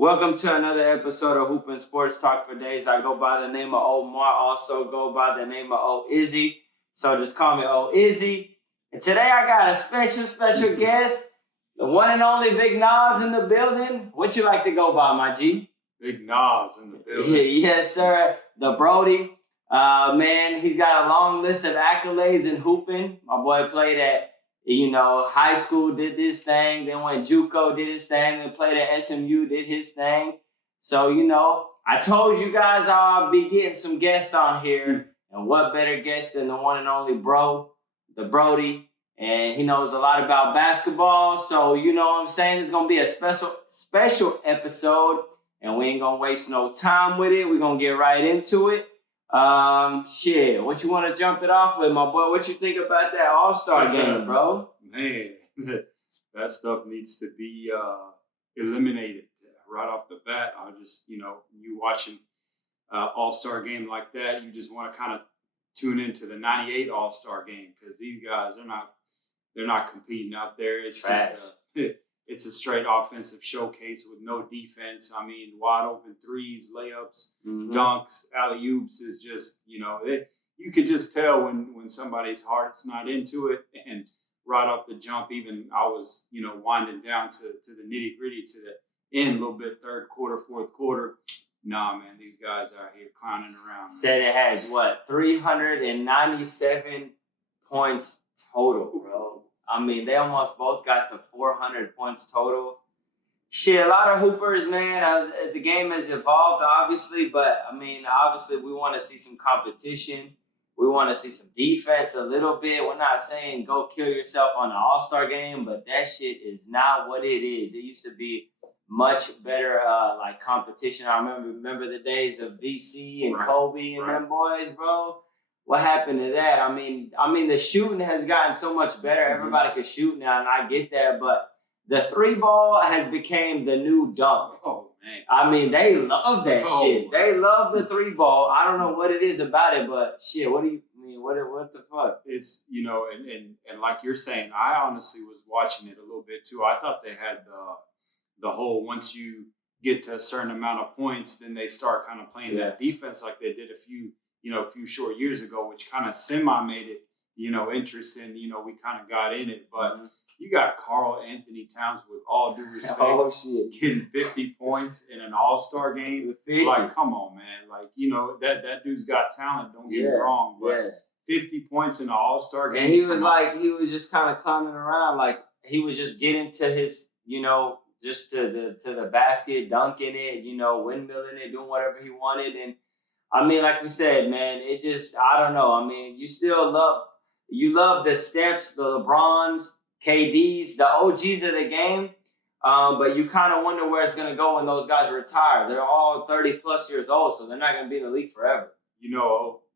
Welcome to another episode of Hoop and Sports Talk for Days. I go by the name of Omar, also go by the name of O-Izzy. So just call me O-Izzy. And today I got a special guest, the one and only Big Nas in the building. What you like to go by, my G? Big Nas in the building. Yes, sir. The BRODIE. Man, he's got a long list of accolades in hooping. My boy played at high school, did this thing, then went JUCO, did his thing, then played at SMU, did his thing. So, I told you guys I'll be getting some guests on here. And what better guest than the one and only bro, the BRODIE. And he knows a lot about basketball. So, you know what I'm saying? It's going to be a special episode. And we ain't going to waste no time with it. We're going to get right into it. What you want to jump it off with, my boy? What you think about that All-Star game, bro? Man, that stuff needs to be eliminated right off the bat. I just, you watching All-Star game like that, you just want to kind of tune into the '98 All-Star game because these guys they're not competing out there. It's just it's a straight offensive showcase with no defense. I mean, wide open threes, layups, dunks, alley-oops is just, you could just tell when somebody's heart's not into it. And right off the jump, even I was, winding down to the nitty-gritty, to the end, a little bit, third quarter, fourth quarter. Nah, man, these guys out here clowning around. Said it had, 397 points total, bro. I mean, they almost both got to 400 points total. A lot of hoopers, man. The game has evolved, obviously, but, obviously we want to see some competition. We want to see some defense a little bit. We're not saying go kill yourself on the All-Star game, but that shit is not what it is. It used to be much better, competition. I remember the days of VC and Kobe and them boys, bro. What happened to that? I mean, the shooting has gotten so much better. Everybody can shoot now, and I get that. But the three ball has become the new dunk. Oh, man. I mean, they love that shit. They love the three ball. I don't know what it is about it, but shit, what do you mean? What the fuck? It's, and like you're saying, I honestly was watching it a little bit too. I thought they had the whole, once you get to a certain amount of points, then they start kind of playing that defense like they did a few short years ago, which kind of made it, interesting. We kind of got in it, but you got Karl Anthony Towns, with all due respect, getting 50 points in an All-Star game. Like, come on, man. Like, that dude's got talent. Don't get me wrong, but 50 points in an All-Star game. And he was just kind of clowning around, like he was just getting to his, just to the basket, dunking it, windmilling it, doing whatever he wanted. And like we said, man, it just, I don't know. You love the Stephs, the Lebrons, KDs, the OGs of the game. But you kind of wonder where it's going to go when those guys retire. They're all 30 plus years old, so they're not going to be in the league forever.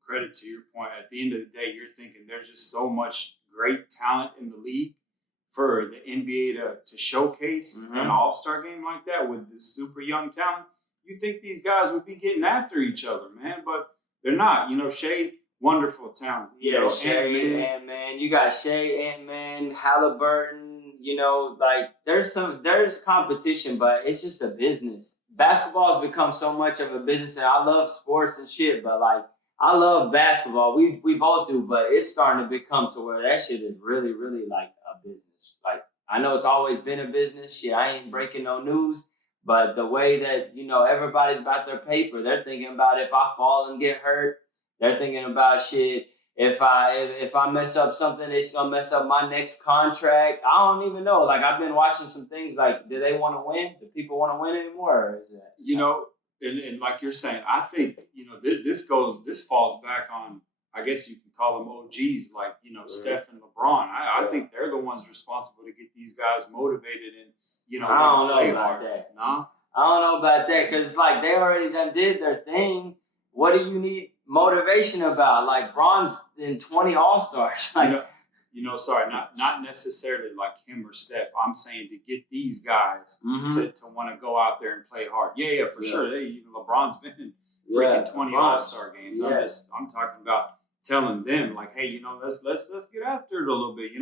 Credit to your point. At the end of the day, you're thinking there's just so much great talent in the league for the NBA to showcase an All-Star game like that with this super young talent. You think these guys would be getting after each other, man, but they're not. Shea, wonderful talent. Yeah, Shea, Ant-Man. You got Shea, Ant-Man, Halliburton. There's competition, but it's just a business. Basketball has become so much of a business, and I love sports and shit, but I love basketball. We both do, but it's starting to become to where that shit is really, really like a business. Like, I know it's always been a business. Shit, I ain't breaking no news. But the way that, everybody's about their paper, they're thinking about if I fall and get hurt. They're thinking about shit. If I mess up something, it's going to mess up my next contract. I don't even know. Like, I've been watching some things like, do they want to win? Do people want to win anymore? Or is that, and like you're saying, I think, this falls back on, I guess you can call them OGs, like, Steph and LeBron. I think they're the ones responsible to get these guys motivated and, I don't know about that. No? I don't know about that because, they already did their thing. What do you need motivation about? Like, Bron's in 20 All-Stars. Sorry, not necessarily like him or Steph. I'm saying to get these guys to want to go out there and play hard. Yeah, for sure. LeBron's been in freaking 20 All-Star games. I'm talking about telling them, like, hey, let's get after it a little bit.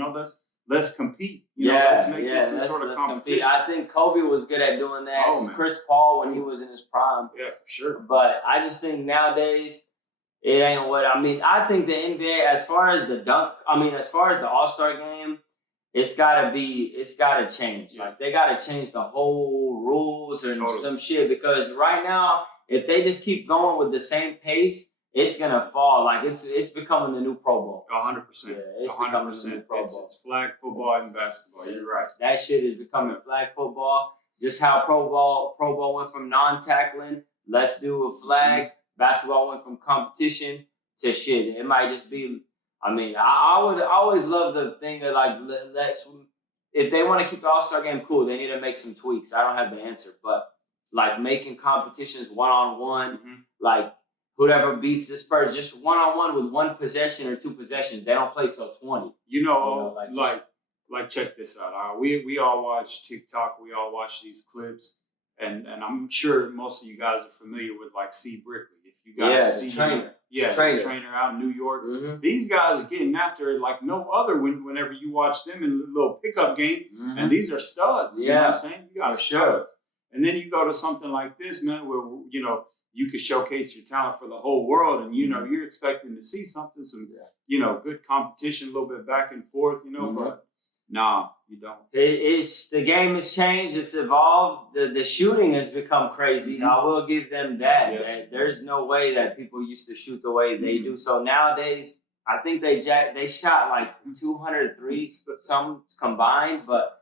let's compete. Let's make this some sort of competition. I think Kobe was good at doing that. Chris Paul when he was in his prime. Yeah, for sure. But I just think nowadays it ain't what I mean. I think the NBA, as far as the All-Star game, it's gotta change. Yeah. Like they gotta change the whole rules or Totally. some shit, because right now, if they just keep going with the same pace, it's gonna fall. Like it's becoming the new Pro Bowl. 100%. Yeah, it's becoming the new Pro Bowl. It's flag football and basketball. You're right. That shit is becoming flag football. Just how Pro Bowl went from non-tackling, let's do a flag. Basketball went from competition to shit. It might just be. I mean, I would always love the thing that like if they want to keep the All-Star game cool, they need to make some tweaks. I don't have the answer, but like making competitions one-on-one, like whoever beats this person, just one-on-one with one possession or two possessions. They don't play till 20. Like check this out. We all watch TikTok. We all watch these clips, and I'm sure most of you guys are familiar with like C. Brickley. If you guys see trainer. His trainer out in New York. These guys are getting after it like no other whenever you watch them in little pickup games. And these are studs. You know what I'm saying? You got studs. And then you go to something like this, man, where, you could showcase your talent for the whole world. And, you're expecting to see some good competition, a little bit back and forth, but nah, you don't. The game has changed. It's evolved. The shooting has become crazy. I will give them that. Yes. There's no way that people used to shoot the way they do. So nowadays, I think they shot like 203 some combined. But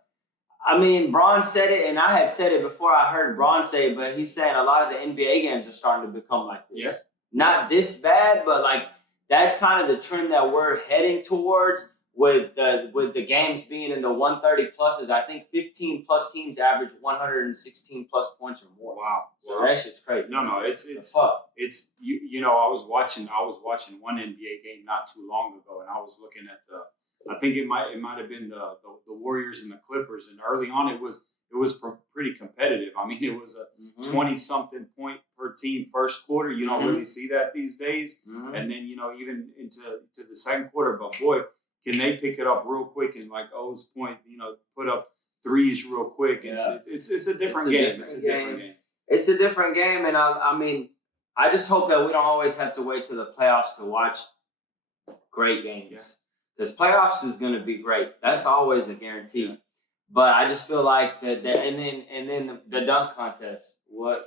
I mean, Bron said it, and I had said it before I heard Bron say it. But he's saying a lot of the NBA games are starting to become like this. Yeah. Not this bad, but like that's kind of the trend that we're heading towards. With the games being in the 130 pluses, I think 15 plus teams average 116 plus points or more. Wow, so that shit's crazy. No, it's fuck. It's I was watching one NBA game not too long ago, and I was looking at I think it might have been the Warriors and the Clippers, and early on it was pretty competitive. I mean, it was a 20-something point per team first quarter. You don't really see that these days, and then even into the second quarter, but boy. Can they pick it up real quick and, like O's point, put up threes real quick? It's a different game. It's a different game. It's a different game, and I mean, I just hope that we don't always have to wait to the playoffs to watch great games, because playoffs is going to be great. That's always a guarantee. Yeah. But I just feel like that, and then the dunk contest. What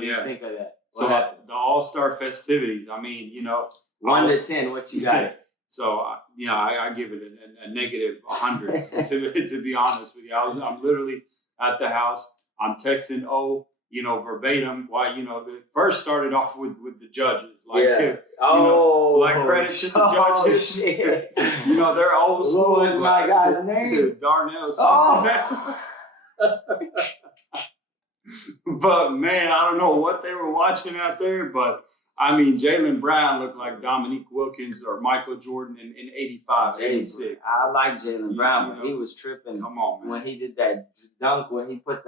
do you think of that? So the All-Star festivities. I mean, 1 to 10. What you got? So, I give it a negative 100, to be honest with you. I'm literally at the house. I'm texting O, verbatim. Why, it first started off with the judges. Like, credit to the judges. Shit. They're old school. What was my guy's name? Darnell something. But, man, I don't know what they were watching out there, but I mean, Jaylen Brown looked like Dominique Wilkins or Michael Jordan in 85, 86. I like Jaylen Brown, but he was tripping. Come on, man. When he did that dunk, when he put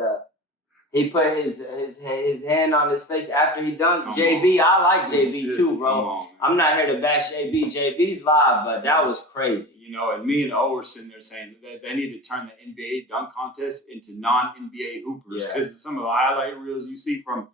his hand on his face after he dunked. JB, I like JB too, bro. I'm not here to bash JB. JB's live, but that was crazy. And me and O were sitting there saying that they need to turn the NBA dunk contest into non-NBA hoopers, because some of the highlight reels you see from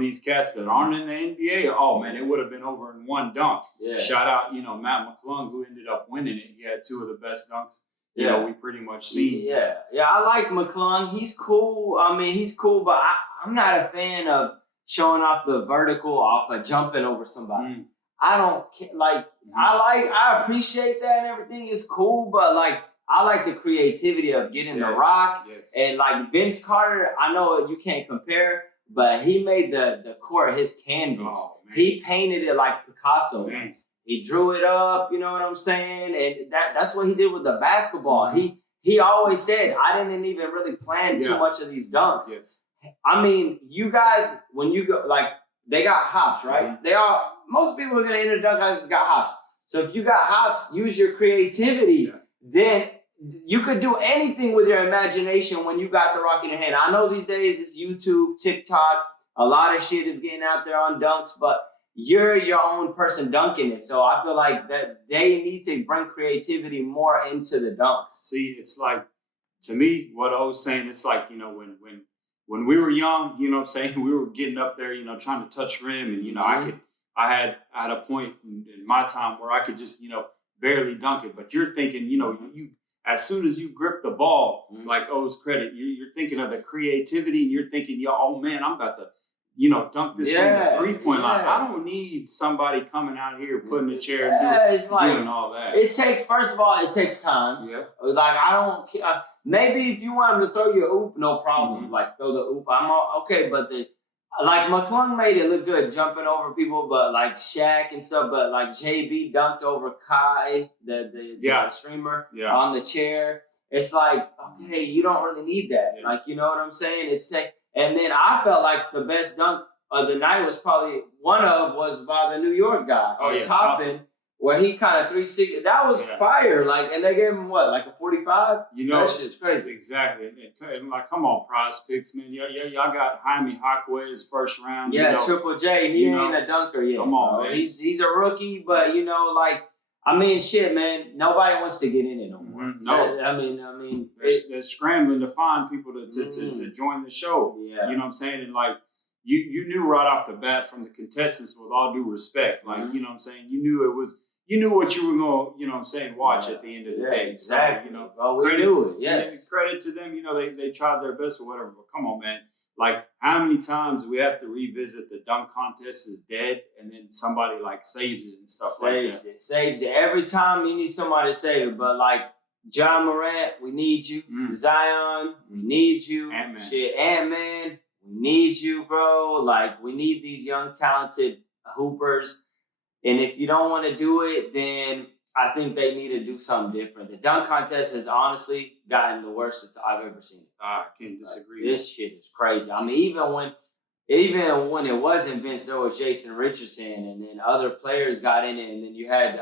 these cats that aren't in the NBA, oh man, it would have been over in one dunk. Yeah. Shout out, Matt McClung, who ended up winning it. He had two of the best dunks, we pretty much seen. Yeah, I like McClung. He's cool. I mean, he's cool, but I'm not a fan of showing off the vertical off of jumping over somebody. I don't like. I appreciate that and everything is cool, but like I like the creativity of getting the rock and like Vince Carter. I know you can't compare. But he made the court his canvas. Oh, he painted it like Picasso. Man. He drew it up, you know what I'm saying? And that's what he did with the basketball. He always said, I didn't even really plan too much of these dunks. Yes. I mean, you guys, when you go, like, they got hops, right? Most people who are going to enter dunk contests got hops. So if you got hops, use your creativity. Then you could do anything with your imagination when you got the rock in your hand. I know these days it's YouTube, TikTok. A lot of shit is getting out there on dunks, but you're your own person dunking it. So I feel like that they need to bring creativity more into the dunks. See, it's like, to me, what I was saying, it's like, you know, when we were young, you know what I'm saying, we were getting up there, you know, trying to touch rim, and, you know, I had a point in my time where I could just, you know, barely dunk it. But you're thinking, you know, you as soon as you grip the ball, like O's credit, you're thinking of the creativity, and you're thinking, yo, oh man, I'm about to, you know, dunk this from the 3-point line. I don't need somebody coming out here putting a chair and doing all that. It takes, first of all, it takes time. Yeah. Like, I don't, maybe if you want him to throw your oop, no problem. Like, throw the oop, I'm all, okay, but like, McClung made it look good, jumping over people, but like Shaq and stuff, but like JB dunked over Kai, the streamer, on the chair. It's like, okay, you don't really need that. Yeah. Like, you know what I'm saying? And then I felt like the best dunk of the night was probably was by the New York guy, Toppin, where he kind of 360. That was fire. Like, and they gave him what, like a 45? You know, that shit's crazy. Exactly. And like, come on, prize picks, man. Y'all got Jaime Jaquez first round. Yeah, you know, Triple J. He ain't a dunker yet. Come on, man. He's a rookie, but you know, like, I mean, shit, man. Nobody wants to get in it no more. No, I mean, they're scrambling to find people to join the show. Yeah, you know what I'm saying? And like, you knew right off the bat from the contestants, with all due respect, like, you know what I'm saying, you knew what you were going to, you know what I'm saying, watch at the end of the day. Exactly. So, you know, we knew it. Yes. Credit to them. You know, they tried their best or whatever. But come on, man. Like, how many times do we have to revisit the dunk contest is dead, and then somebody like saves it and stuff Saves it. Every time you need somebody to save it. But like John Morant, we need you. Zion, we need you. Ant-Man, we need you, bro. Like, we need these young, talented hoopers. And if you don't want to do it, then I think they need to do something different. The dunk contest has honestly gotten the worst that I've ever seen. I can't disagree. This shit is crazy. I mean, even when it wasn't Vince, there was Jason Richardson, and then other players got in it, and then you had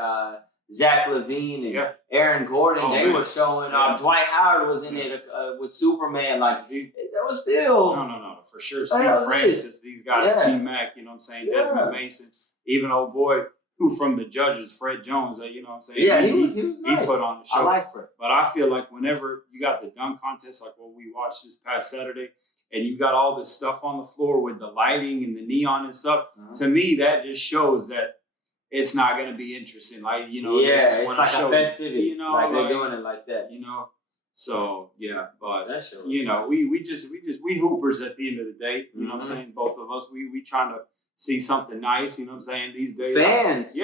Zach LaVine and Aaron Gordon. They were showing up. Dwight Howard was in it with Superman. Like, that was still... No, for sure. Steve Francis, these guys, T-Mac, you know what I'm saying, Desmond Mason, even old boy who from the judges, Fred Jones, you know what I'm saying? Yeah, he was nice. He put on the show. I like Fred. But I feel like whenever you got the dunk contest, like what we watched this past Saturday, and you got all this stuff on the floor with the lighting and the neon and stuff, to me, that just shows that it's not going to be interesting. Like, you know, it's like a festivity. You know, like they're doing it like that. You know, so yeah, but that shows. You know, we hoopers at the end of the day. You know what I'm saying? Both of us, we trying to see something nice, you know what I'm saying, these days. Fans.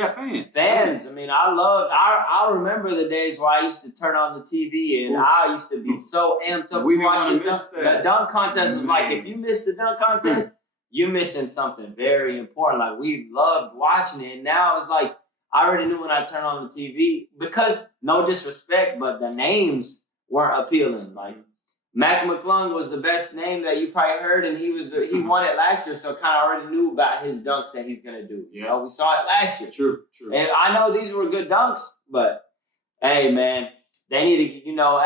I mean, I remember the days where I used to turn on the TV and I used to be so amped up to watch the dunk contest. Was like, if you miss the dunk contest, you're missing something very important. Like, we loved watching it. And now it's like, I already knew when I turned on the TV, because no disrespect, but the names weren't appealing. Like, Mac McClung was the best name that you probably heard, and he won it last year, so kind of already knew about his dunks that he's gonna do. You know, we saw it last year. True. And I know these were good dunks, but hey, man, they need to, you know,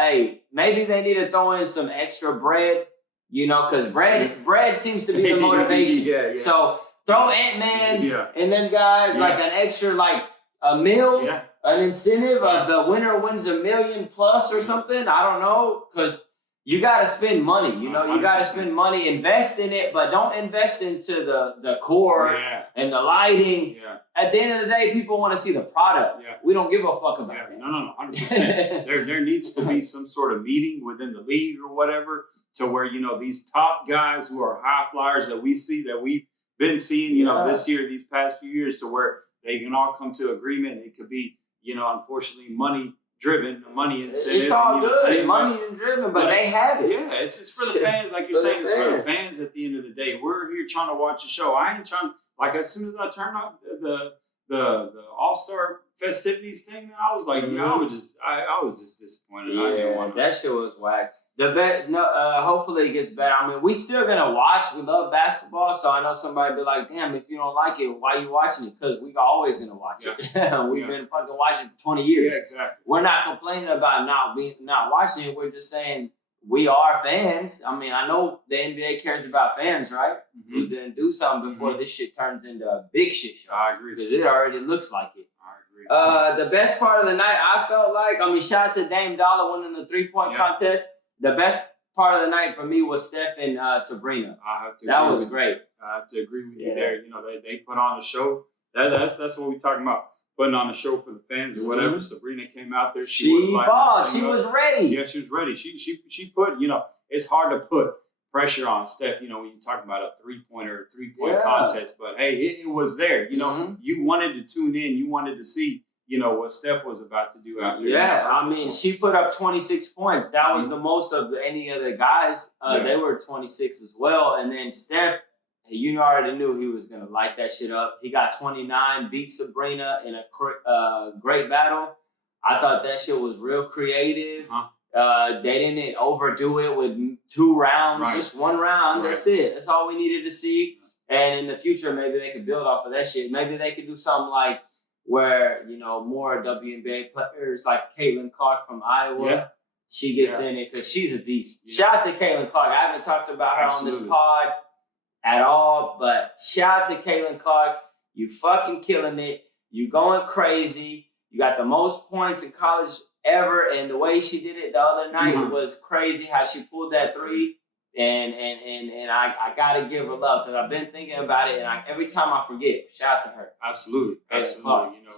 maybe they need to throw in some extra bread, you know, because bread seems to be the motivation. So throw Ant-Man and them guys like an extra, like a meal, an incentive of the winner wins $1 million plus or something. I don't know, because you got to spend money, you know. 100%. You got to spend money, invest in it, but don't invest into the core and the lighting. Yeah. At the end of the day, people want to see the product. Yeah. We don't give a fuck about that. No, 100%. There needs to be some sort of meeting within the league or whatever, to where, you know, these top guys who are high flyers that we see, that we've been seeing, you know, this year, these past few years, to where they can all come to agreement. It could be, you know, unfortunately, money incentive. It's all good, money and driven, but they have it. Yeah, it's for the fans, like you're saying. It's for the fans at the end of the day. We're here trying to watch a show. I ain't trying, like, as soon as I turned on the All-Star festivities thing, I was like, I was just disappointed. I didn't want to. That shit was whack. Hopefully it gets better. I mean, we still gonna watch. We love basketball, so I know somebody be like, "Damn, if you don't like it, why are you watching it?" Because we always gonna watch it. We've been fucking watching it for 20 years. Yeah, exactly. We're not complaining about not watching it. We're just saying we are fans. I mean, I know the NBA cares about fans, right? Mm-hmm. We didn't do something before this shit turns into a big shit show. I agree. Because it already looks like it. I agree. The best part of the night, I felt like, I mean, shout out to Dame Dollar winning the 3-point contest. The best part of the night for me was Steph and Sabrina. I have to that was great. I have to agree with you there. You know, they put on a show. That's what we're talking about. Putting on a show for the fans or whatever. Sabrina came out there. She was like, balled. She was ready. Yeah, she was ready. She put, you know, it's hard to put pressure on Steph, you know, when you talk about a 3-pointer, 3-point contest. But hey, it was there. You know, you wanted to tune in. You wanted to see, you know, what Steph was about to do after. Yeah, I mean, she put up 26 points. That was the most of any of the guys. They were 26 as well. And then Steph, you already knew he was going to light that shit up. He got 29, beat Sabrina in a great battle. I thought that shit was real creative. They didn't overdo it with 2 rounds, just 1 round. That's it. That's all we needed to see. And in the future, maybe they could build off of that shit. Maybe they could do something like where, you know, more WNBA players like Caitlin Clark from Iowa, she gets in it because she's a beast. Shout out to Caitlin Clark. I haven't talked about her on this pod at all, but shout out to Caitlin Clark. You fucking killing it. You going crazy. You got the most points in college ever, and the way she did it the other night was crazy. How she pulled that 3, and I gotta give her love because I've been thinking about it, and every time I forget. Shout out to her. Absolutely. You know,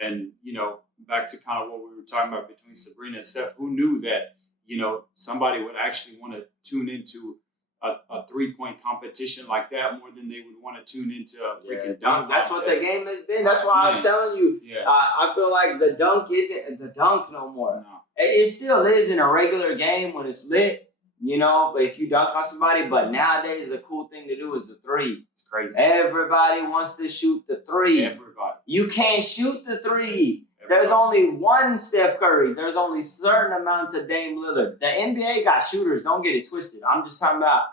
and you know, back to kind of what we were talking about between Sabrina and Steph. Who knew that, you know, somebody would actually want to tune into a 3-point competition like that more than they would want to tune into a freaking dunk. That's what the game has been. That's why I was telling you. I feel like the dunk isn't the dunk no more. No. It still is in a regular game when it's lit, you know, but if you dunk on somebody. But nowadays, the cool thing to do is the 3. It's crazy. Everybody wants to shoot the 3. Everybody. You can't shoot the 3. There's only one Steph Curry. There's only certain amounts of Dame Lillard. The NBA got shooters. Don't get it twisted. I'm just talking about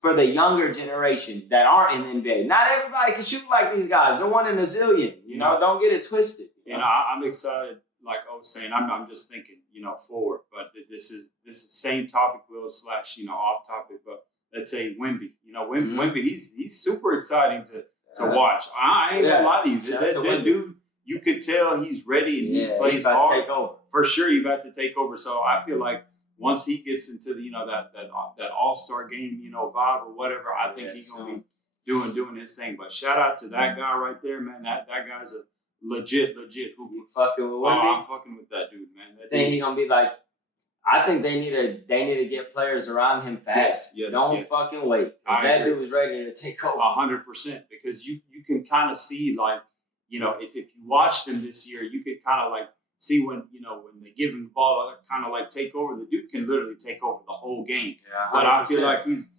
for the younger generation that aren't in the NBA. Not everybody can shoot like these guys. They're 1 in a zillion. You know, don't get it twisted. You know, I'm excited. Like I was saying, I'm just thinking, you know, forward. But this is the same topic, little / you know, off topic. But let's say Wemby. You know, Wemby, he's super exciting to watch. I ain't gonna lie to you. That dude, you could tell he's ready and he plays hard. Take over. For sure, he's about to take over. So I feel like once he gets into the, you know, that All-Star game, you know, vibe or whatever, I think he's gonna be doing his thing. But shout out to that guy right there, man. That guy's a legit hooper. You fucking with Wemby? I'm fucking with that dude, man. I think he's gonna be like. I think they need to get players around him fast. Don't fucking wait. That dude was ready to take over. 100%, because you can kind of see, like, you know, if you watched him this year, you could kind of like see when, you know, when they give him the ball, kind of like take over. The dude can literally take over the whole game. Yeah, but I feel like he's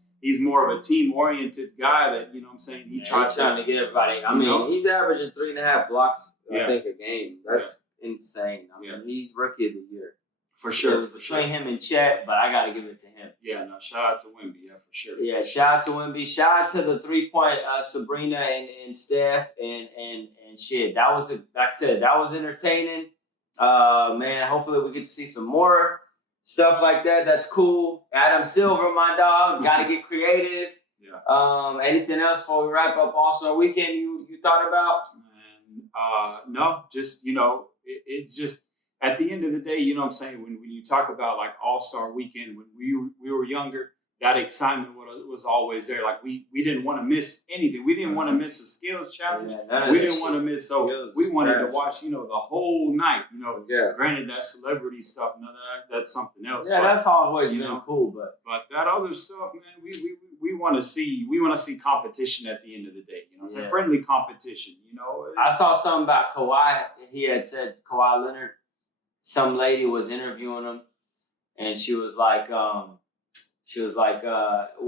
more of a team-oriented guy that, you know what I'm saying, he's trying to get everybody. I mean, he's averaging 3.5 blocks, I think, a game. That's insane. I mean, he's rookie of the year. For sure. It was between him and Chet, but I got to give it to him. Yeah, no, shout out to Wemby, for sure. Yeah, shout out to Wemby. Shout out to the 3-point Sabrina and Steph and shit. That was, like I said, that was entertaining. Man, hopefully we get to see some more stuff like that. That's cool. Adam Silver, my dog, got to get creative. Yeah. Anything else before we wrap up All-Star Weekend you thought about? No, just, you know, it's just, at the end of the day, you know what I'm saying, when you talk about like All-Star Weekend, when we were younger, that excitement was always there. Like we didn't want to miss anything. We didn't want to miss a skills challenge. We didn't want to miss. So we wanted to watch, you know, the whole night. You know, granted that celebrity stuff, that's something else. Yeah, that's always been cool. But that other stuff, man, we want to see. We want to see competition at the end of the day. You know, it's a friendly competition. You know, I saw something about Kawhi. He had said Kawhi Leonard. Some lady was interviewing him, and she was like, what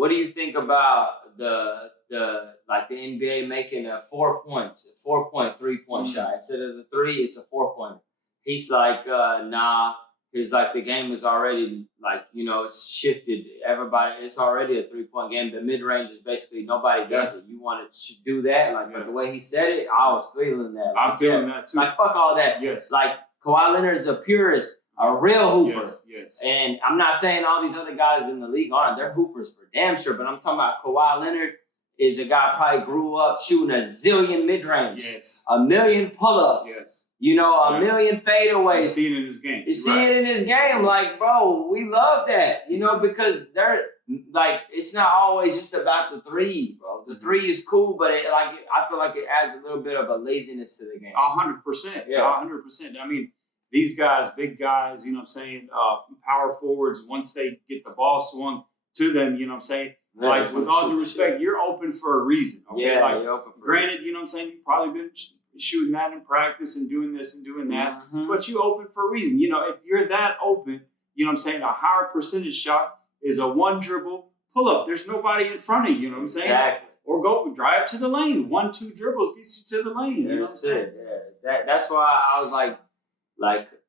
do you think about the NBA making a 4-point 3-point shot instead of the 3? It's a 4-pointer. He's like, nah. He's like, the game is already like, you know, it's shifted. Everybody, it's already a 3-point game. The mid range is basically nobody does it. You want to do that, but the way he said it, I was feeling that. I'm feeling that too. Like fuck all that. Yes. Like. Kawhi Leonard is a purist. a real hooper. Yes. And I'm not saying all these other guys in the league aren't. They're hoopers for damn sure. But I'm talking about Kawhi Leonard is a guy probably grew up shooting a zillion mid-range. Yes. A million pull-ups. Yes. You know, a million fadeaways. You see it in his game. You see it in his game. Like, bro, we love that. You know, because they're like, it's not always just about the three, bro. The three is cool, but I feel like it adds a little bit of a laziness to the game. 100%. Yeah, 100%. I mean, these guys, big guys, you know what I'm saying, power forwards, once they get the ball swung to them, you know what I'm saying, like, with all due respect, you're open for a reason. Okay? Yeah, like, you're open for granted, a reason. you know what I'm saying, you've probably been shooting that in practice and doing this and doing that, but you open for a reason. You know, if you're that open, you know what I'm saying, a higher percentage shot is a one dribble pull up. There's nobody in front of you, you know what I'm saying? Exactly. Or go drive to the lane. 1-2 dribbles gets you to the lane. You know what I'm saying? Yeah. That's why I was like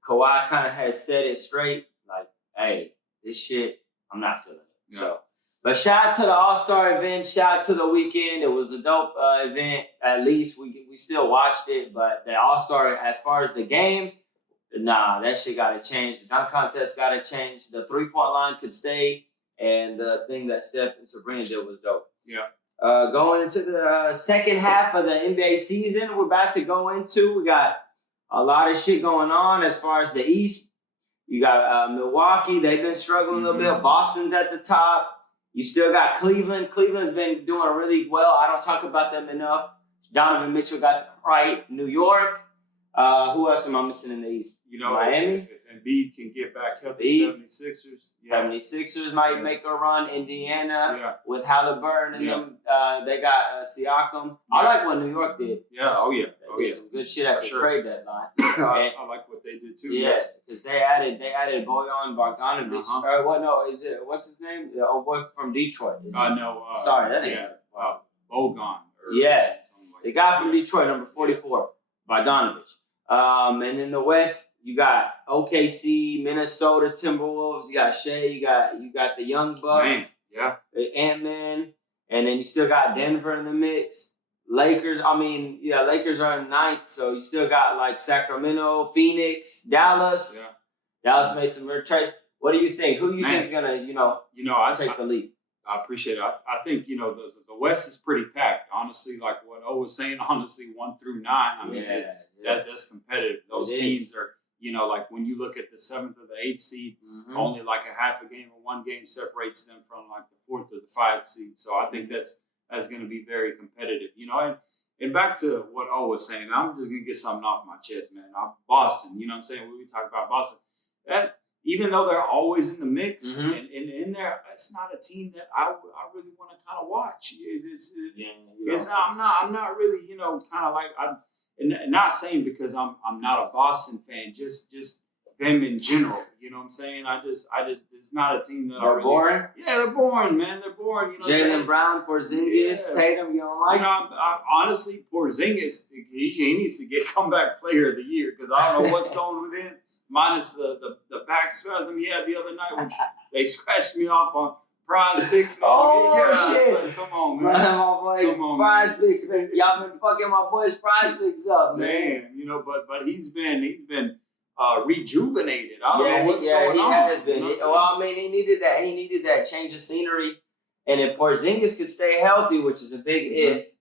Kawhi kind of has said it straight. Like, hey, this shit, I'm not feeling it. Yeah. So, but shout out to the All-Star event. Shout out to the weekend. It was a dope event. At least we still watched it. But the All-Star, as far as the game, nah, that shit got to change. The dunk contest got to change. The three-point line could stay. And the thing that Steph and Sabrina did was dope. Yeah. Going into the second half of the NBA season, we're about to go into. We got a lot of shit going on as far as the East. You got Milwaukee. They've been struggling a little bit. Boston's at the top. You still got Cleveland. Cleveland's been doing really well. I don't talk about them enough. Donovan Mitchell got them right. New York. Who else am I missing in the East? You know, Miami. If Embiid can get back healthy, 76ers. Yeah. 76ers might make a run. Indiana with Halliburton and them. They got Siakam. I like what New York did. Yeah. Oh yeah. They did some good shit at the trade deadline. I like what they did too. Yeah, because they added Bojan Bogdanovic. What's his name? The old boy from Detroit. No. Sorry, that ain't. Bogan. The guy from Detroit, number 44, Bogdanovic. And in the West, you got OKC, Minnesota Timberwolves. You got Shea. You got the Young Bucks. Ant-Man. And then you still got Denver in the mix. Lakers. Lakers are in ninth, so you still got like Sacramento, Phoenix, Dallas. Yeah. Dallas made some weird trades. What do you think? Who do you think is gonna, take the lead? I appreciate it. I think, the West is pretty packed. Honestly, like what O was saying, 1 through 9. I mean, that's competitive. Those teams are, like when you look at the 7th or the 8th seed, only like a half a game or one game separates them from like the 4th or the 5th seed. So I think that's going to be very competitive, And back to what O was saying, I'm just going to get something off my chest, man. Boston, you know what I'm saying? When we talk about Boston, that even though they're always in the mix and in there, it's not a team that I really want to kind of watch. I'm not really, kind of like and not saying because I'm not a Boston fan, just them in general. You know what I'm saying? I just it's not a team that they're boring. Yeah, they're boring, man. They're boring. Jaylen Brown, Porzingis, Tatum. You don't like? Honestly, Porzingis, he needs to get comeback player of the year because I don't know what's going with him. Minus the back spasm he had the other night, which they scratched me off on Prize Picks. Shit! Come on, man. My boys, Prize Picks. Y'all been fucking my boys' Prize Picks up, man. But he's been rejuvenated. I don't know what's going on. He has been. He needed that. He needed that change of scenery, and if Porzingis could stay healthy, which is a big if.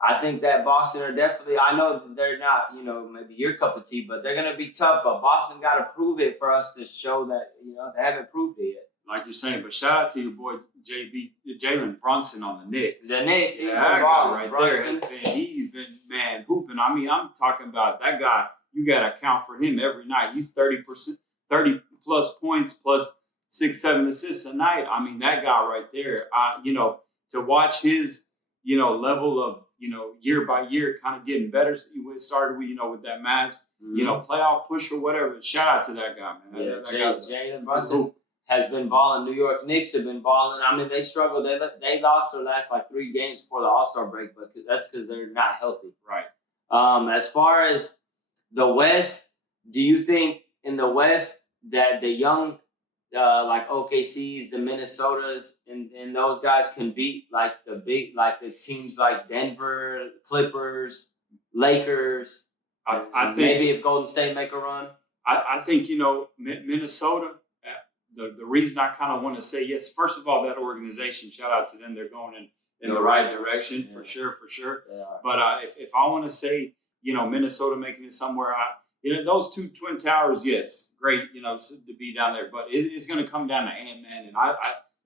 I think that Boston are definitely, I know that they're not, maybe your cup of tea, but they're going to be tough. But Boston got to prove it for us to show that, they haven't proved it yet. Like you're saying, but shout out to your boy Jalen Brunson on the Knicks. The Knicks, he's been balling there. He's been, man, hooping. I mean, I'm talking about that guy. You got to account for him every night. He's 30 plus points plus 6-7 assists a night. I mean, that guy right there, to watch his, level of, year by year, kind of getting better. It started with, with that Mavs, playoff push or whatever. Shout out to that guy, man. Jalen Brunson has been balling. New York Knicks have been balling. I mean, they struggled. They lost their last 3 games before the All-Star break, but that's because they're not healthy. Right. As far as the West, do you think in the West that the young like OKCs, the Minnesotas, and those guys can beat like the teams like Denver, Clippers, Lakers? I think maybe if Golden State make a run. I think, Minnesota, the reason I kind of want to say yes, first of all, that organization, shout out to them. They're going in the right direction for sure. Yeah. But if I want to say, Minnesota making it somewhere, those two Twin Towers, yes, great, to be down there. But it's going to come down to Ant-Man, and I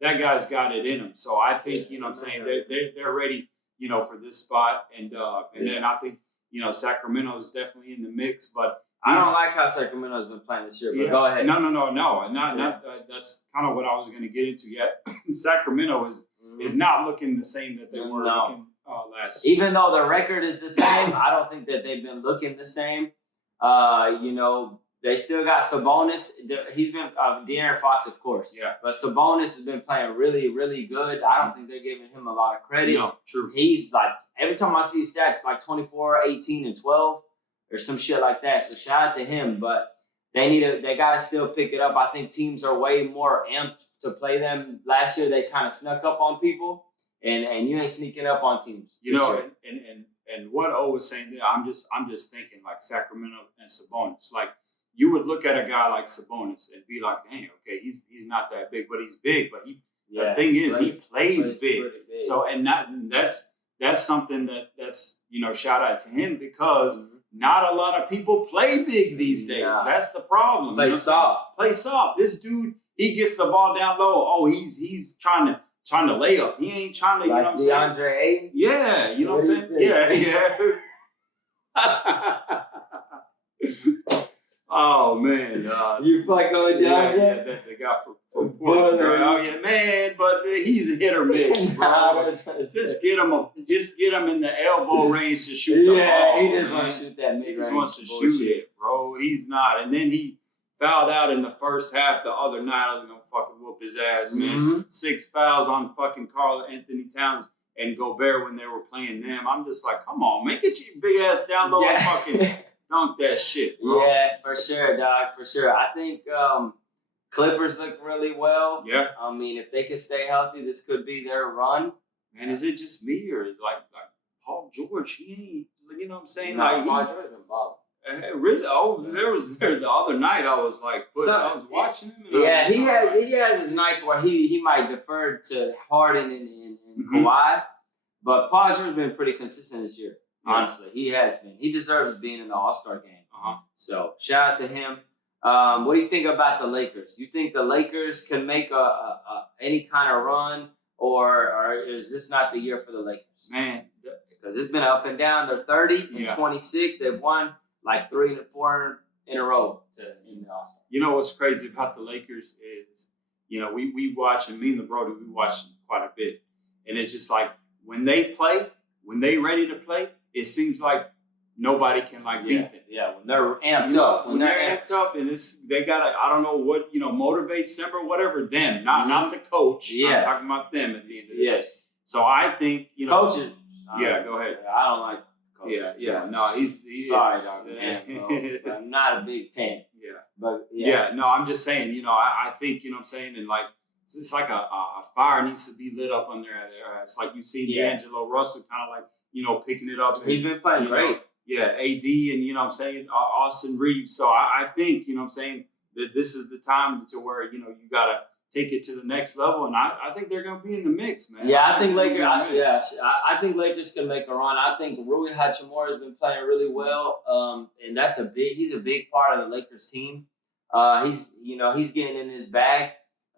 that guy's got it in him. So I think, I'm saying they're ready, for this spot. And then I think, Sacramento is definitely in the mix. But I don't like how Sacramento's been playing this year. But go ahead. No. Not that's kind of what I was going to get into. Yet Sacramento is not looking the same that they were looking last year. Even though the record is the same, I don't think that they've been looking the same. They still got Sabonis. He's been De'Aaron Fox, of course. Yeah. But Sabonis has been playing really, really good. I don't think they're giving him a lot of credit. No, true. He's like, every time I see stats, like 24, 18, and 12 or some shit like that. So shout out to him. But they got to still pick it up. I think teams are way more amped to play them. Last year, they kind of snuck up on people. And you ain't sneaking up on teams. And what O was saying there, I'm just thinking like Sacramento and Sabonis. Like you would look at a guy like Sabonis and be like, dang, okay, he's not that big, but he's big. But the thing is, he plays big. So that's something that's shout out to him because not a lot of people play big these days. Nah. That's the problem. Play soft. Play soft. This dude, he gets the ball down low. Oh, he's trying to lay up. He ain't trying to, like you know what I'm saying? DeAndre Ayton? Yeah, you know what I'm saying? Yeah. Oh, man. You fucking with DeAndre? Yeah, the guy from Portland. Oh, yeah, man. But he's hit or miss, bro. Just get him in the elbow range to shoot the ball. Yeah, he just wants to shoot that mid-range. He just wants to shoot it, bro. He's not. And then he fouled out in the first half the other night. I was going to fucking whoop his ass, man. Mm-hmm. 6 fouls on fucking Karl Anthony Towns and Gobert when they were playing them. I'm just like, come on, man. Get your big ass down low and fucking dunk that shit, bro. Yeah, for sure, dog. For sure. I think Clippers look really well. Yeah. I mean, if they can stay healthy, this could be their run. Man, is it just me or is like Paul George, he ain't, you know what I'm saying? No, like, Paul George been balling. Really? Oh, there the other night I was like, I was watching him. And he has his nights where he might defer to Harden and Kawhi, but Paul George's been pretty consistent this year. Honestly, he has been. He deserves being in the All-Star game. So shout out to him. What do you think about the Lakers? You think the Lakers can make any kind of run, or is this not the year for the Lakers? Man, because it's been up and down. They're 30 and 26. They've won like 3 and 4 in a row in the All-Star. You know what's crazy about the Lakers is, we watch, and me and the BRODIE, we watch them quite a bit. And it's just like, when they play, when they ready to play, it seems like nobody can beat them. Yeah, when they're amped up. When they're amped up, and they got to, I don't know what, motivates them or whatever, them, not the coach. Yeah. I'm talking about them at the end of the day. Yes. So I think, coaches. Yeah, go ahead. I don't like coach. Yeah. No, he's sorry, dog, man. But I'm not a big fan. Yeah. But no, I'm just saying, I think, I'm saying, and it's like a fire needs to be lit up on their ass. Like you see D'Angelo Russell kind of picking it up. He's been playing great. AD and, I'm saying, Austin Reeves. So I think, I'm saying that this is the time to where, you got to take it to the next level. And I think they're going to be in the mix, man. Yeah, I think Lakers. I think Lakers can make a run. I think Rui Hachimura has been playing really well, and he's a big part of the Lakers team. He's getting in his bag.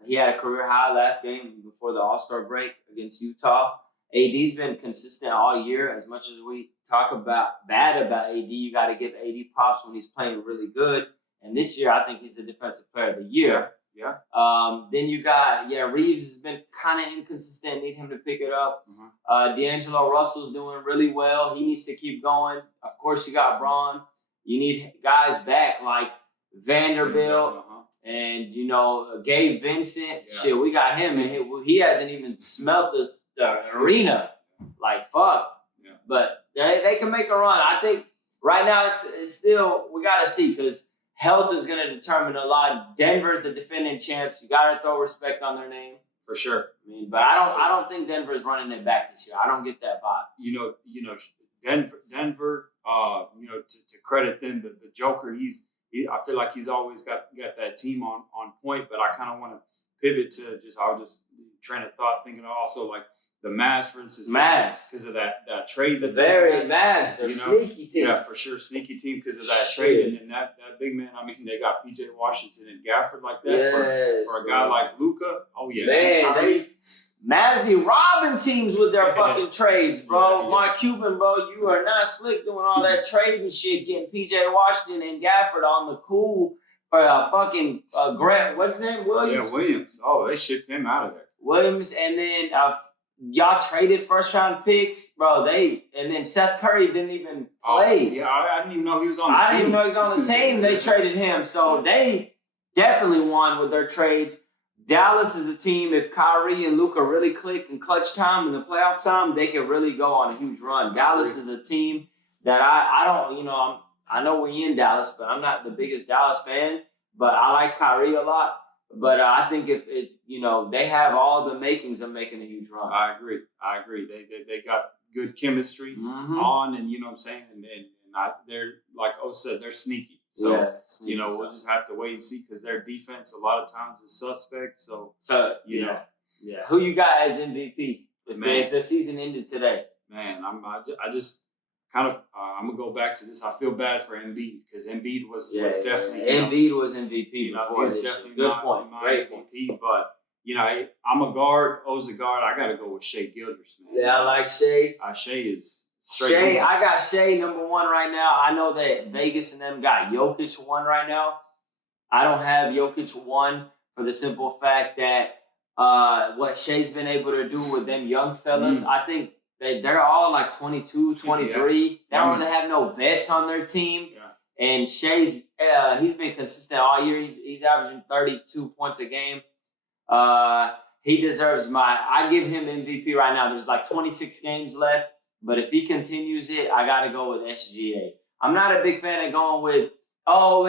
He had a career high last game before the All-Star break against Utah. AD's been consistent all year. As much as we talk bad about AD, you got to give AD props when he's playing really good. And this year, I think he's the Defensive Player of the Year. Yeah. Then you got, Reeves has been kind of inconsistent. Need him to pick it up. D'Angelo Russell's doing really well. He needs to keep going. Of course, you got Bron. You need guys back like Vanderbilt and, Gabe Vincent. Yeah. Shit, we got him. And he hasn't even smelt the arena. Like, fuck. Yeah. But they can make a run. I think right now it's still, we got to see because health is going to determine a lot. Denver's the defending champs. You got to throw respect on their name. For sure. I mean, but I don't think Denver's running it back this year. I don't get that vibe. Denver, to credit them, the Joker, he's I feel like he's always got that team on point. But I kind of want to pivot to I was just train of thought thinking also like the Mavs, for instance, because of that trade that Mavs are sneaky team. Yeah, for sure, sneaky team because of that trade and that big man. I mean, they got PJ Washington and Gafford like that for a guy like Luka. Oh yeah, man, Mavs be robbing teams with their fucking trades, bro. Yeah. Mark Cuban, bro, you are not slick doing all that trading shit, getting PJ Washington and Gafford on the cool for fucking Grant. What's his name? Williams. Yeah, Williams. Oh, they shipped him out of there. Williams, and then y'all traded first round picks, bro. And then Seth Curry didn't even play. Yeah, I didn't even know he was on the team. I didn't even know he was on the team. They traded him. So they definitely won with their trades. Dallas is a team, if Kyrie and Luka really click in clutch time in the playoff time, they can really go on a huge run. Dallas is a team that I don't, I know we're in Dallas, but I'm not the biggest Dallas fan. But I like Kyrie a lot. But I think if they have all the makings of making a huge run. I agree. They got good chemistry on, and you know what I'm saying, and they're like O said, they're sneaky. So we'll just have to wait and see because their defense a lot of times is suspect. So you know, who you got as MVP if the season ended today? Man, I just kind of I'm gonna go back to this. I feel bad for Embiid because Embiid was definitely Embiid was MVP he before was this definitely year. Good point. Great MVP, but I'm a guard. O's a guard. I gotta go with Shai Gilgeous, man. Yeah, I like Shai. Shai is. Shai, I got Shai number one right now. I know that Vegas and them got Jokic one right now. I don't have Jokic one for the simple fact that what Shai's been able to do with them young fellas, I think they're all like 22, 23. They don't really have no vets on their team. Yeah. And Shai's, he's been consistent all year. He's averaging 32 points a game. He deserves I give him MVP right now. There's like 26 games left. But if he continues it, I got to go with SGA. I'm not a big fan of going with,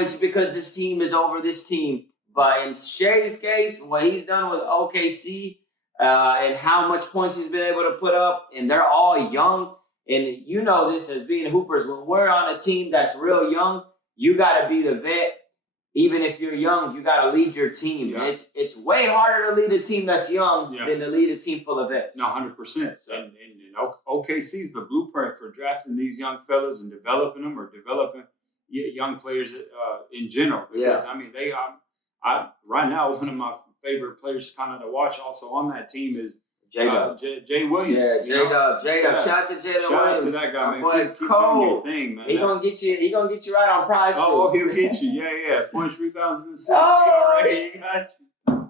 it's because this team is over this team. But in Shai's case, what he's done with OKC and how much points he's been able to put up, and they're all young. And you know this as being Hoopers, when we're on a team that's real young, you got to be the vet. Even if you're young, you got to lead your team. Yeah. And it's way harder to lead a team that's young than to lead a team full of vets. No, 100%. And OKC's the blueprint for drafting these young fellas and developing them or developing young players in general. Because, I mean, right now, one of my favorite players kind of to watch also on that team is Jay Williams. Yeah, J-Dub. Shout out to Jay Williams. Shout out to that guy, man. Keep doing your thing, man. He gonna get you right on prize picks. Oh, he'll get you. Yeah. Points, rebounds, and assists. Already got you.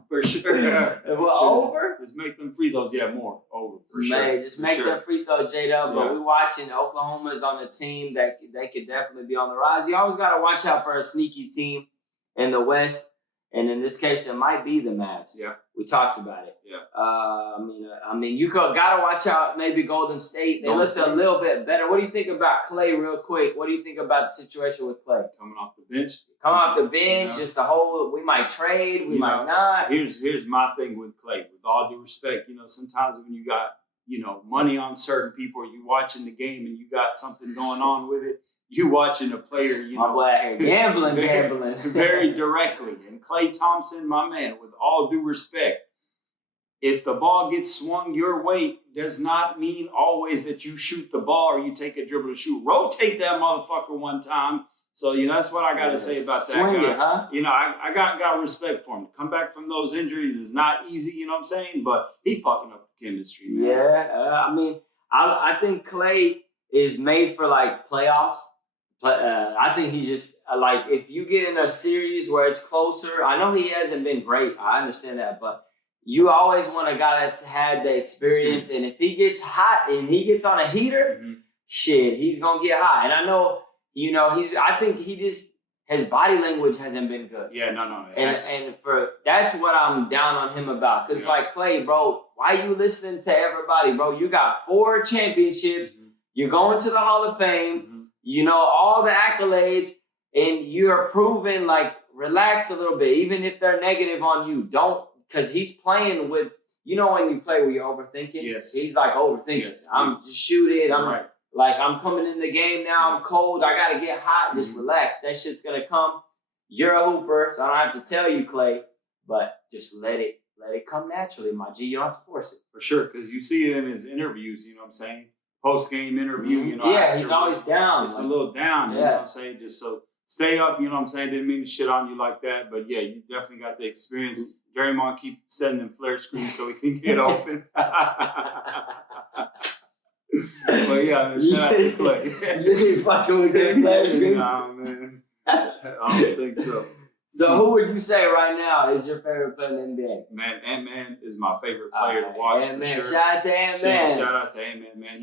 For sure. Over? Just make them free throws. Yeah, more. Over. For sure. Man, just make them free throws, J-Dub. But we watching Oklahoma's on the team that they could definitely be on the rise. You always got to watch out for a sneaky team in the West. And in this case, it might be the Mavs. Yeah. We talked about it. Yeah. I mean, you got to watch out maybe Golden State. They look a little bit better. What do you think about Klay real quick? What do you think about the situation with Klay? Coming off the bench. Just the whole, we might trade, we might not. Here's my thing with Klay. With all due respect, sometimes when you got, money on certain people, or you watching the game and you got something going on with it, you watching a player, my boy out here gambling. Very directly. And Klay Thompson, my man, with all due respect, if the ball gets swung your way, does not mean always that you shoot the ball or you take a dribble to shoot. Rotate that motherfucker one time. So, that's what I got to say about that Swing guy. It, huh? I got respect for him. To come back from those injuries is not easy, you know what I'm saying? But he fucking up the chemistry, man. Yeah, I think Klay is made for, like, playoffs. I think he's just, if you get in a series where it's closer, I know he hasn't been great. I understand that. But you always want a guy that's had the experience. And if he gets hot and he gets on a heater, he's going to get hot. And I know, I think his body language hasn't been good. Yeah, no. And that's what I'm down on him about. Because, Klay, bro, why you listening to everybody, bro? You got 4 championships. You're going to the Hall of Fame. All the accolades, and you're proving, relax a little bit, even if they're negative on you. Don't, because he's playing with, when you play where you're overthinking? Yes. He's overthinking. Yes. I'm just shooting. I'm coming in the game now. I'm cold. I got to get hot. Just relax. That shit's going to come. You're a hooper, so I don't have to tell you, Klay, but just let it come naturally, my G. You don't have to force it. For sure, because you see it in his interviews, you know what I'm saying? Post-game interview, you know. Yeah, he's always down. It's a little down, you know what I'm saying? Just so stay up, you know what I'm saying? Didn't mean to shit on you like that, but yeah, you definitely got the experience. Draymond keep setting them flare screens so he can get open. But yeah, shout out to Klay. You ain't fucking with them flare screens? Nah, man. I don't think so. So who would you say right now is your favorite player in the NBA? Man, Ant-Man is my favorite player to watch. Ant-Man. For sure. Shout out to Ant-Man. Shout out to Ant-Man, man.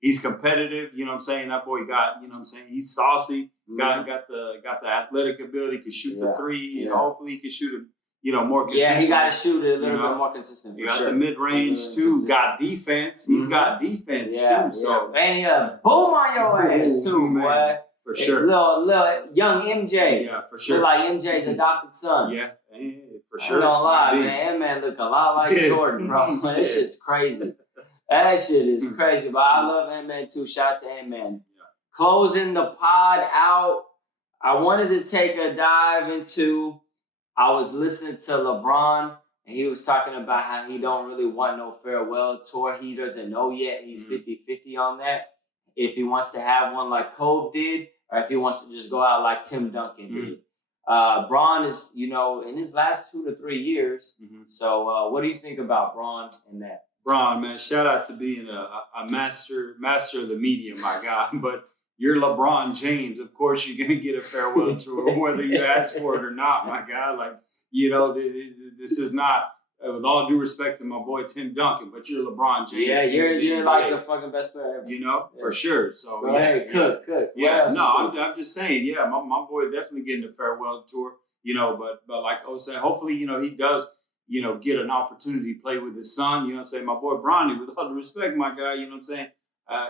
He's competitive, you know what I'm saying? That boy got, you know what I'm saying? He's saucy. Got the athletic ability, can shoot the three, and hopefully he can shoot it, you know, more consistent. Yeah, he got to shoot it a little bit more consistent. He got the mid-range too. Got defense. He's got defense too. So and he boom on your ass too, boy. For sure. Little young MJ. Yeah, for sure. Look like MJ's adopted son. Yeah, for sure. I ain't gonna lie, man. That man look a lot like Jordan, bro. That shit's crazy. That shit is crazy. But I love Ant-Man too. Shout out to Ant-Man. Yeah. Closing the pod out, I wanted to take a dive into, I was listening to LeBron, and he was talking about how he don't really want no farewell tour. He doesn't know yet. He's 50-50 on that. If he wants to have one like Kobe did, or if he wants to just go out like Tim Duncan did. Bron is, you know, in his last 2 to 3 years. So what do you think about Bron and that? Bron, man, shout out to being a master of the media, my guy. But you're LeBron James. Of course, you're going to get a farewell tour, whether you ask for it or not, my guy. Like, you know, this is not, with all due respect to my boy Tim Duncan, but you're LeBron James. Yeah, you're like the fucking best player ever. You know, for sure. So go ahead, cook. Yeah, no, I'm just saying. Yeah, my boy definitely getting a farewell tour. You know, but like I was saying, hopefully, you know, he does, you know, get an opportunity to play with his son. You know what I'm saying? My boy Bronny, with all due respect, my guy. You know what I'm saying?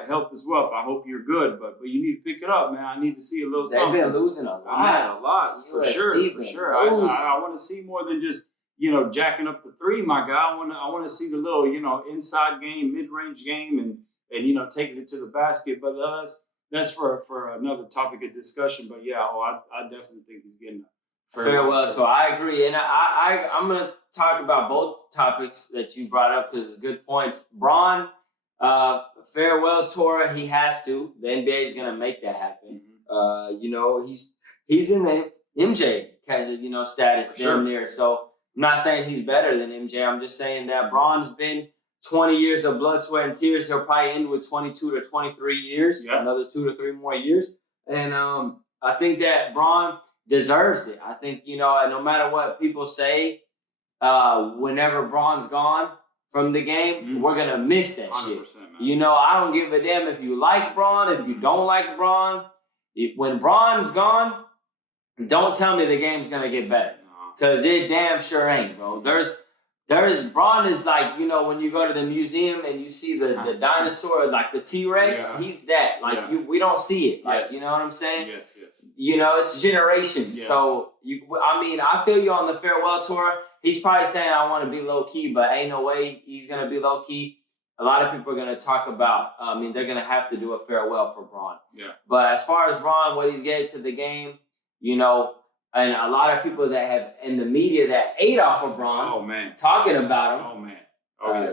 Health as well. I hope you're good, but you need to pick it up, man. I need to see a little something. They've been losing a lot. Man, a lot for sure. I want to see more than just, you know, jacking up the three, my guy. I want to see the little, you know, inside game, mid-range game, and you know, taking it to the basket. But that's for another topic of discussion. But yeah, I definitely think he's getting a farewell tour. I agree, and I'm gonna talk about both topics that you brought up because it's good points. Bron, farewell tour. He has to. The NBA is gonna make that happen. You know, he's in the MJ kind of, you know, status down there. So I'm not saying he's better than MJ. I'm just saying that Bron's been 20 years of blood, sweat, and tears. He'll probably end with 22 to 23 years, another 2 to 3 more years. And I think that Bron deserves it. I think, you know, no matter what people say, whenever Bron's gone from the game, we're going to miss that shit. Man. You know, I don't give a damn if you like Bron, if you don't like Bron. When Bron's gone, don't tell me the game's going to get better. Because it damn sure ain't, bro. There's Bron is like, you know, when you go to the museum and you see the dinosaur, like the T-Rex, he's that. Like, we don't see it. Like, you know what I'm saying? Yes. You know, it's generations. Yes. So, I feel you on the farewell tour. He's probably saying, I want to be low-key, but ain't no way he's going to be low-key. A lot of people are going to talk about, they're going to have to do a farewell for Bron. Yeah. But as far as Bron, what he's getting to the game, you know, and a lot of people that have in the media that ate off of Bron, talking about him.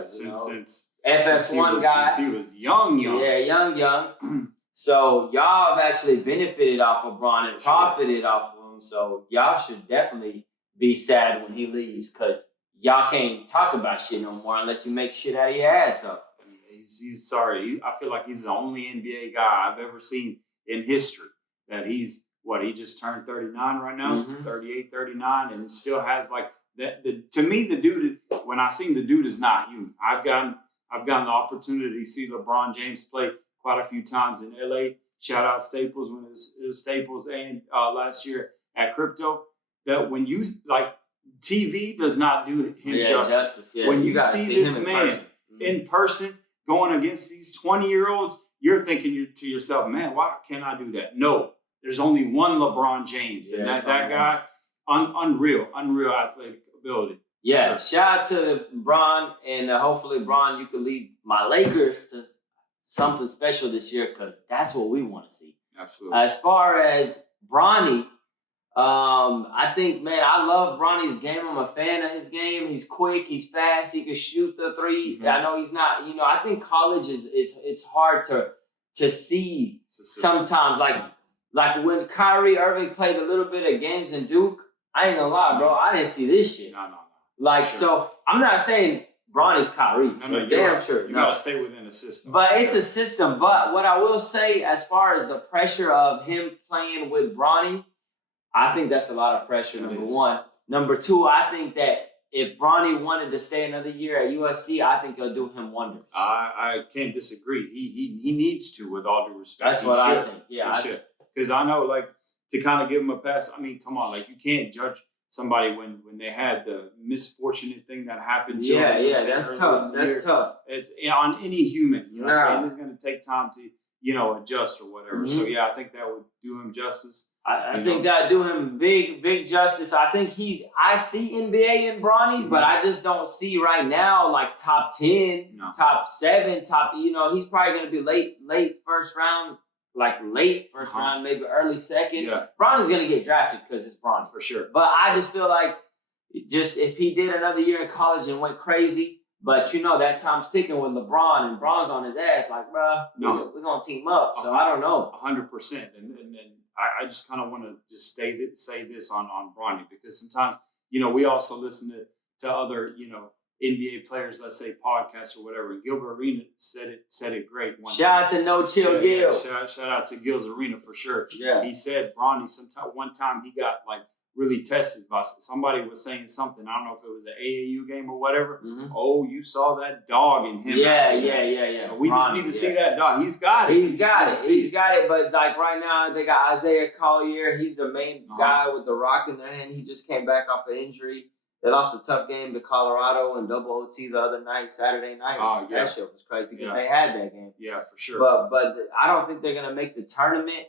Since FS1 guy, since he was young. Yeah, young. So y'all have actually benefited off of Bron and profited off of him. So y'all should definitely be sad when he leaves, because y'all can't talk about shit no more unless you make shit out of your ass up. He's sorry. I feel like he's the only NBA guy I've ever seen in history that he just turned 39 right now, 38, 39, and still has like that. To me, the dude, when I seen the dude, is not human. I've gotten the opportunity to see LeBron James play quite a few times in LA. Shout out Staples when it was Staples, and last year at Crypto. That when you like, TV does not do him justice. Yeah, when you see this man in person going against these 20-year-olds, you're thinking to yourself, man, why can't I do that? No. There's only one LeBron James, and that guy, unreal athletic ability. Yeah, shout out to Bron, and hopefully, Bron, you can lead my Lakers to something special this year, because that's what we want to see. Absolutely. As far as Bronny, I think, man, I love Bronny's game. I'm a fan of his game. He's quick. He's fast. He can shoot the three. Mhm. I know he's not. I think college is it's hard to see sometimes. Like when Kyrie Irving played a little bit of games in Duke. I ain't gonna lie, bro. I didn't see this shit. No. Like, Sure. so I'm not saying Bronny's Kyrie. No, damn sure. You gotta stay within the system. But it's a system. But what I will say, as far as the pressure of him playing with Bronny, I think that's a lot of pressure, number one. Number two, I think that if Bronny wanted to stay another year at USC, I think he'll do him wonders. I can't disagree. He needs to, with all due respect. That's what I think. Yeah, he should. Because I know, like, to kind of give him a pass. I mean, come on, like, you can't judge somebody when they had the misfortunate thing that happened to them. Yeah, that's tough. That's tough. It's on any human. You know what I'm saying? Yeah. It's going to take time to, adjust or whatever. So, yeah, I think that would do him justice. I think that do him big justice. I think I see NBA in Bronny, but I just don't see right now like top 10, top 7, he's probably going to be late first round, round, maybe early second. Yeah. Bronny's going to get drafted because it's Bronny. For sure. But I just feel like if he did another year in college and went crazy, but that time's ticking with LeBron and Bron's on his ass, like, bruh, we're going to team up. So I don't know. 100%. And I just kind of want to just say this on Bronny, because sometimes, we also listen to other, NBA players, let's say podcasts or whatever. And Gilbert Arena said it great. Shout out to No Chill Gil. Shout out to Gil's Arena for sure. Yeah. He said Bronny, one time he got like really tested by somebody was saying something. I don't know if it was an AAU game or whatever. Mm-hmm. Oh, you saw that dog in him. Yeah. So we just need to see that dog. He's got it. He's got it. But like right now, they got Isaiah Collier. He's the main guy with the rock in their hand. He just came back off an injury. They lost a tough game to Colorado in double OT the other night, Saturday night. Oh, yeah. That shit was crazy because they had that game. Yeah, for sure. But I don't think they're gonna make the tournament,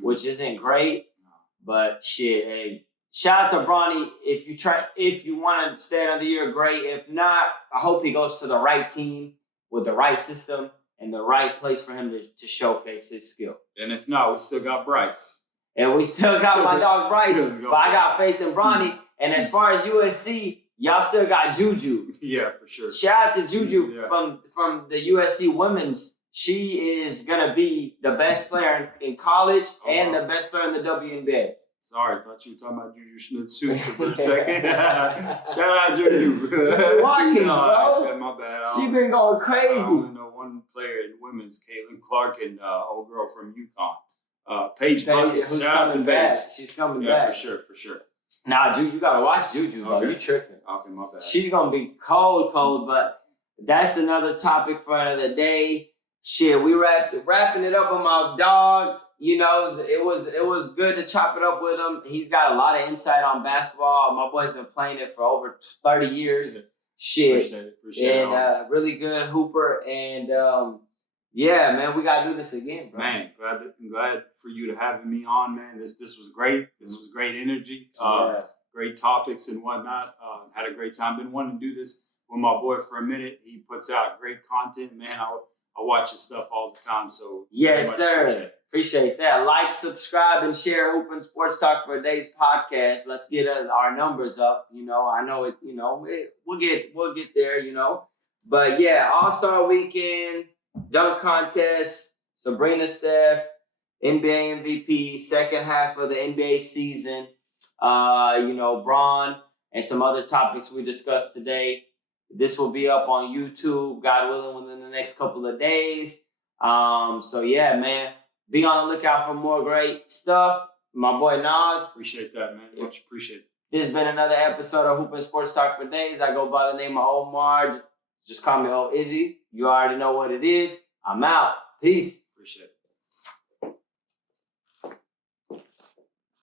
which isn't great. No. But shit, hey. Shout out to Bronny. If you want to stay another year, great. If not, I hope he goes to the right team with the right system and the right place for him to showcase his skill. And if not, we still got Bryce. And we still got my dog Bryce, but I got faith in Bronny. And as far as USC, y'all still got Juju. Yeah, for sure. Shout out to Juju from the USC women's. She is gonna be the best player in college and the best player in the WNBA. Sorry, I thought you were talking about Juju Smith-Schuster for a second. Shout out Juju. Juju Watkins, bro. My bad. She been going crazy. I only know one player in women's, Caitlin Clark, and old girl from UConn. Paige Bucket. Who's Shout out to coming Paige. back. She's coming back. For sure. Nah, you gotta watch Juju, bro. You tripping. Okay, my bad. She's gonna be cold, but that's another topic for another day. Shit, we wrapping it up with my dog. It was good to chop it up with him. He's got a lot of insight on basketball. My boy's been playing it for over 30 years. Shit. Appreciate it. And really good hooper. And yeah, man, we gotta do this again, bro. Man, glad for you to have me on, man. This was great. This was great energy. Great topics and whatnot. Had a great time. Been wanting to do this with my boy for a minute. He puts out great content, man. I watch his stuff all the time. So yes, sir. Appreciate that. Like, subscribe, and share Hoop and Sports Talk for Today's podcast. Let's get our numbers up. I know it. We'll get there. But yeah, All-Star Weekend, dunk contest, Sabrina, Steph, NBA MVP, second half of the NBA season. Bron, and some other topics we discussed today. This will be up on YouTube, God willing, within the next couple of days. So yeah, man, be on the lookout for more great stuff. My boy Nas. Appreciate that, man. Much appreciated. This has been another episode of Hoop and Sports Talk for Days. I go by the name of Omar. Just call me Old Izzy. You already know what it is. I'm out. Peace. Appreciate it.